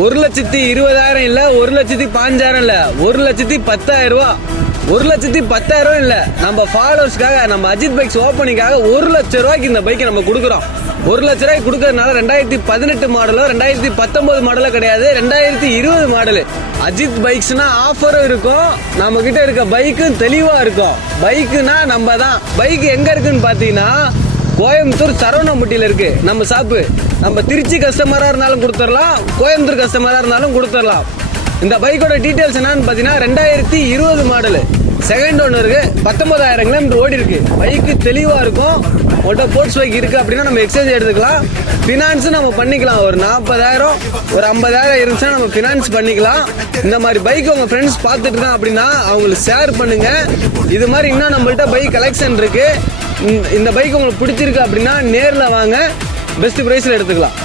1,20,000 இல்ல, 1,15,000 இல்ல, 1,10,000 ரூபா. 1,10,000 இல்ல, நம்ம ஃபாலோவர்ஸ்க்காக, நம்ம அஜித் பைக்ஸ் ஓப்பனிங்காக 1,00,000 ரூபாய்க்கு இந்த பைக்கை நம்ம கொடுக்குறோம். 1,00,000 ரூபாய்க்கு கொடுக்கறதுனால 2018 மாடலோ 2019 மாடலோ கிடையாது, 2020 மாடலு. அஜித் பைக்ஸ்னா ஆஃபரும் இருக்கும், நம்ம கிட்ட இருக்க பைக்கும் தெளிவா இருக்கும். பைக்குனா நம்ம தான். பைக் எங்க இருக்குன்னு பாத்தீங்கன்னா கோயம்புத்தூர் சரவணம்பட்டியில இருக்கு நம்ம ஷாப்பு. நம்ம திருச்சி கஸ்டமரா இருந்தாலும் கொடுத்துடலாம், கோயம்புத்தூர் கஸ்டமரா இருந்தாலும் கொடுத்துடலாம். இந்த பைக்கோட டீடைல்ஸ் என்னன்னு பாத்தீங்கன்னா 2020 மாடலு, செகண்ட் ஓனர் இருக்கு, 19,000 கிலோமீட்டர் ஓடி இருக்கு. பைக்கு தெளிவா இருக்கும். உங்கள்கிட்ட ஸ்போர்ட்ஸ் பைக் இருக்கு அப்படின்னா நம்ம எக்ஸ்சேஞ்ச் எடுத்துக்கலாம். ஃபினான்ஸ் நம்ம பண்ணிக்கலாம். ஒரு 40,000 ஒரு 50,000 இருந்துச்சுன்னா நம்ம ஃபினான்ஸ் பண்ணிக்கலாம். இந்த மாதிரி பைக் உங்க ஃப்ரெண்ட்ஸ் பார்த்துட்டு இருக்காங்க அப்படின்னா அவங்களுக்கு ஷேர் பண்ணுங்க. இது மாதிரி இன்னும் நம்மள்ட்ட பைக் கலெக்ஷன் இருக்கு. இந்த பைக் உங்களுக்கு பிடிச்சிருக்கு அப்படின்னா நேரில் வாங்க, பெஸ்ட் ப்ரைஸில் எடுத்துக்கலாம்.